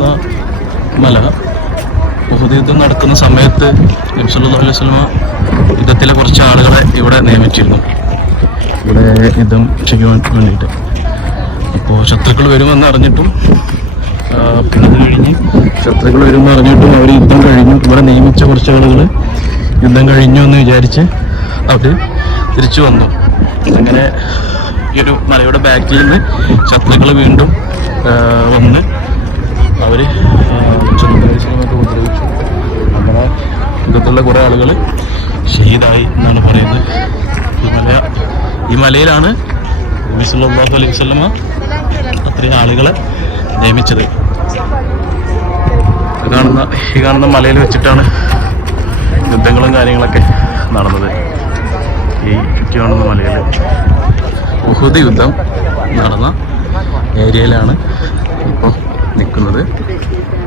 കാണുന്ന മല ബഹുദ് യുദ്ധം നടക്കുന്ന സമയത്ത് നബ്സല്ലാ അലൈഹി സ്വലമ യുദ്ധത്തിലെ കുറച്ച് ആളുകളെ ഇവിടെ നിയമിച്ചിരുന്നു. ഇവിടെ യുദ്ധം ചെയ്യുവാൻ വേണ്ടിയിട്ട്. അപ്പോൾ ശത്രുക്കൾ വരുമെന്ന് അറിഞ്ഞിട്ടും പിന്നെ അത് കഴിഞ്ഞ് ശത്രുക്കൾ വരുമെന്ന് അറിഞ്ഞിട്ടും അവർ യുദ്ധം കഴിഞ്ഞു. ഇവിടെ നിയമിച്ച കുറച്ച് ആളുകൾ യുദ്ധം കഴിഞ്ഞു എന്ന് വിചാരിച്ച് അവർ തിരിച്ചു വന്നു. അങ്ങനെ ഈ ഒരു മലയുടെ ബാക്കിൽ നിന്ന് ശത്രുക്കൾ വീണ്ടും വന്ന് അവർ ചെറുതായിട്ട് ഉപദ്രവിച്ചു നമ്മുടെ യുദ്ധത്തിലുള്ള കുറേ ആളുകൾ ഷഹീദായി എന്നാണ് പറയുന്നത്. ഈ മല ഈ മലയിലാണ് നബി അലൈഹി വസല്ലമ അത്രയും ആളുകളെ നിയമിച്ചത്. കാണുന്ന ഈ കാണുന്ന മലയിൽ വെച്ചിട്ടാണ് യുദ്ധങ്ങളും കാര്യങ്ങളൊക്കെ നടന്നത്. ഈ കാണുന്ന മലയിൽ. ഉഹുദ് യുദ്ധം നടന്ന ഏരിയയിലാണ്. ഇപ്പോൾ നിൽക്കുന്നത്